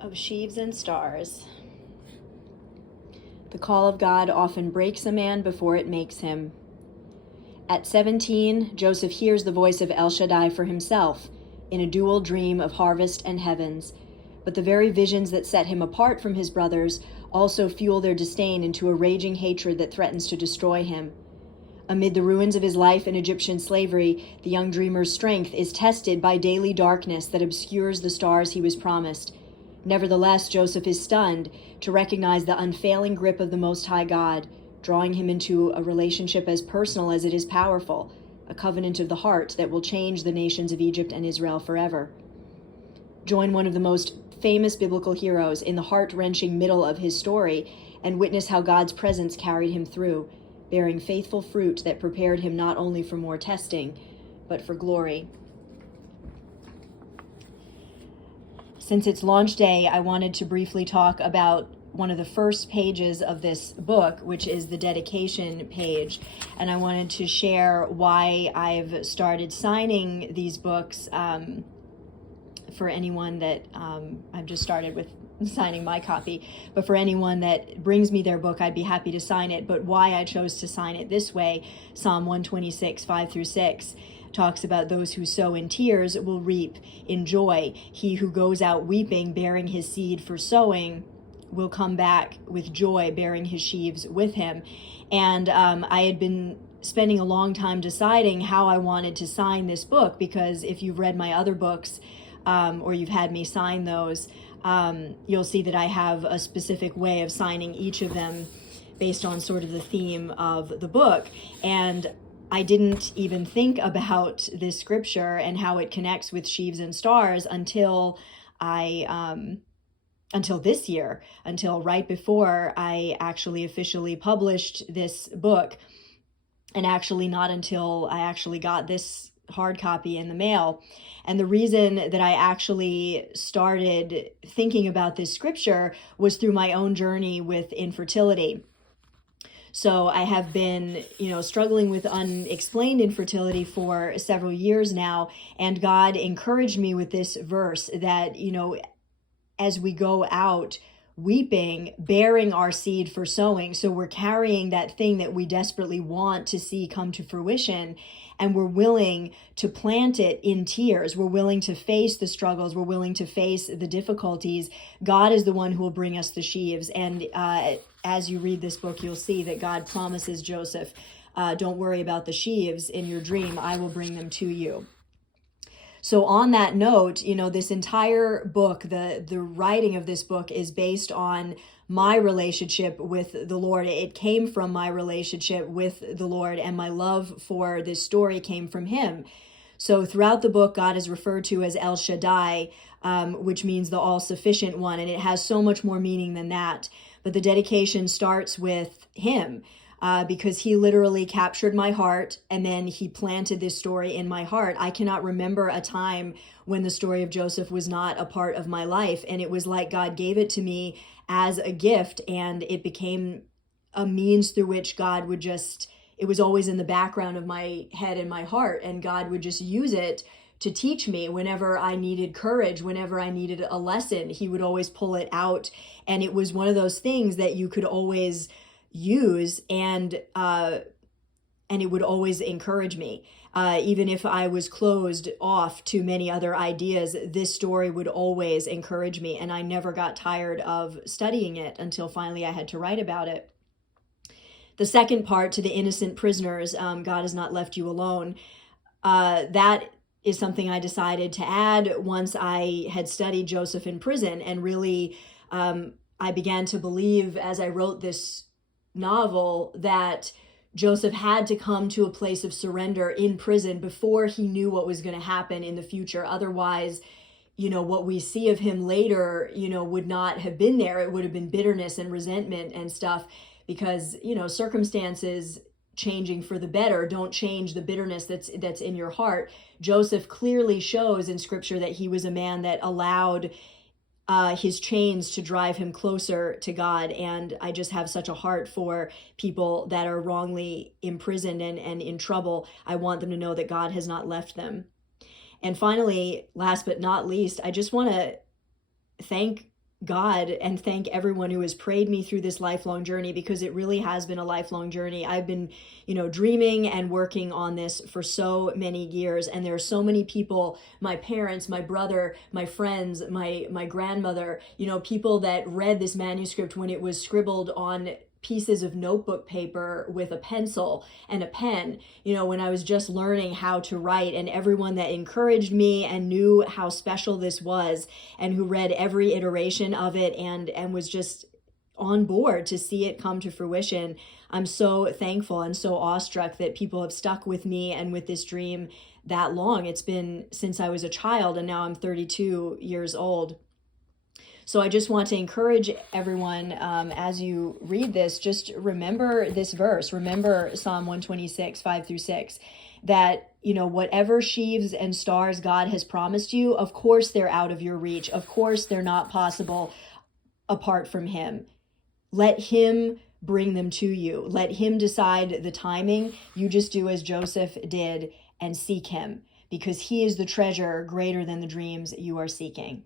of sheaves and stars. The call of God often breaks a man before it makes him. At 17, Joseph hears the voice of El-Shaddai for himself in a dual dream of harvest and heavens. But the very visions that set him apart from his brothers also fuel their disdain into a raging hatred that threatens to destroy him. Amid the ruins of his life in Egyptian slavery, the young dreamer's strength is tested by daily darkness that obscures the stars he was promised. Nevertheless, Joseph is stunned to recognize the unfailing grip of the Most High God, drawing him into a relationship as personal as it is powerful, a covenant of the heart that will change the nations of Egypt and Israel forever. Join one of the most famous biblical heroes in the heart-wrenching middle of his story and witness how God's presence carried him through, bearing faithful fruit that prepared him not only for more testing, but for glory. Since it's launch day, I wanted to briefly talk about one of the first pages of this book, which is the dedication page. And I wanted to share why I've started signing these books for anyone that I've just started with signing my copy, but for anyone that brings me their book, I'd be happy to sign it. But why I chose to sign it this way, Psalm 126, 5-6, talks about those who sow in tears will reap in joy. He who goes out weeping, bearing his seed for sowing, will come back with joy, bearing his sheaves with him. And I had been spending a long time deciding how I wanted to sign this book, because if you've read my other books, or you've had me sign those, you'll see that I have a specific way of signing each of them based on sort of the theme of the book. And I didn't even think about this scripture and how it connects with sheaves and stars until this year, until right before I actually officially published this book, and actually not until I actually got this hard copy in the mail. And the reason that I actually started thinking about this scripture was through my own journey with infertility. So I have been, struggling with unexplained infertility for several years now, and God encouraged me with this verse that, as we go out weeping, bearing our seed for sowing. So we're carrying that thing that we desperately want to see come to fruition, and we're willing to plant it in tears. We're willing to face the struggles. We're willing to face the difficulties. God is the one who will bring us the sheaves. And as you read this book, you'll see that God promises Joseph, don't worry about the sheaves in your dream. I will bring them to you. So on that note, this entire book, the writing of this book is based on my relationship with the Lord. It came from my relationship with the Lord, and my love for this story came from him. So throughout the book, God is referred to as El-Shaddai, which means the all-sufficient one, and it has so much more meaning than that. But the dedication starts with him. Because he literally captured my heart, and then he planted this story in my heart. I cannot remember a time when the story of Joseph was not a part of my life, and it was like God gave it to me as a gift, and it became a means through which God would it was always in the background of my head and my heart, and God would just use it to teach me whenever I needed courage, whenever I needed a lesson. He would always pull it out, and it was one of those things that you could always use, and it would always encourage me. Even if I was closed off to many other ideas, this story would always encourage me, and I never got tired of studying it until finally I had to write about it. The second part, to the innocent prisoners, God has not left you alone, that is something I decided to add once I had studied Joseph in prison, and really I began to believe as I wrote this novel that Joseph had to come to a place of surrender in prison before he knew what was going to happen in the future. Otherwise, what we see of him later, would not have been there. It would have been bitterness and resentment and stuff, because, circumstances changing for the better don't change the bitterness that's in your heart. Joseph clearly shows in scripture that he was a man that allowed his chains to drive him closer to God. And I just have such a heart for people that are wrongly imprisoned and in trouble. I want them to know that God has not left them. And finally, last but not least, I just want to thank God and thank everyone who has prayed me through this lifelong journey, because it really has been a lifelong journey. I've been, dreaming and working on this for so many years. And there are so many people, my parents, my brother, my friends, my grandmother, people that read this manuscript when it was scribbled on pieces of notebook paper with a pencil and a pen, when I was just learning how to write, and everyone that encouraged me and knew how special this was, and who read every iteration of it and was just on board to see it come to fruition. I'm so thankful and so awestruck that people have stuck with me and with this dream that long. It's been since I was a child, and now I'm 32 years old. So I just want to encourage everyone, as you read this, just remember this verse. Remember Psalm 126, 5-6, that, whatever sheaves and stars God has promised you, of course they're out of your reach. Of course they're not possible apart from him. Let him bring them to you. Let him decide the timing. You just do as Joseph did and seek him, because he is the treasure greater than the dreams you are seeking.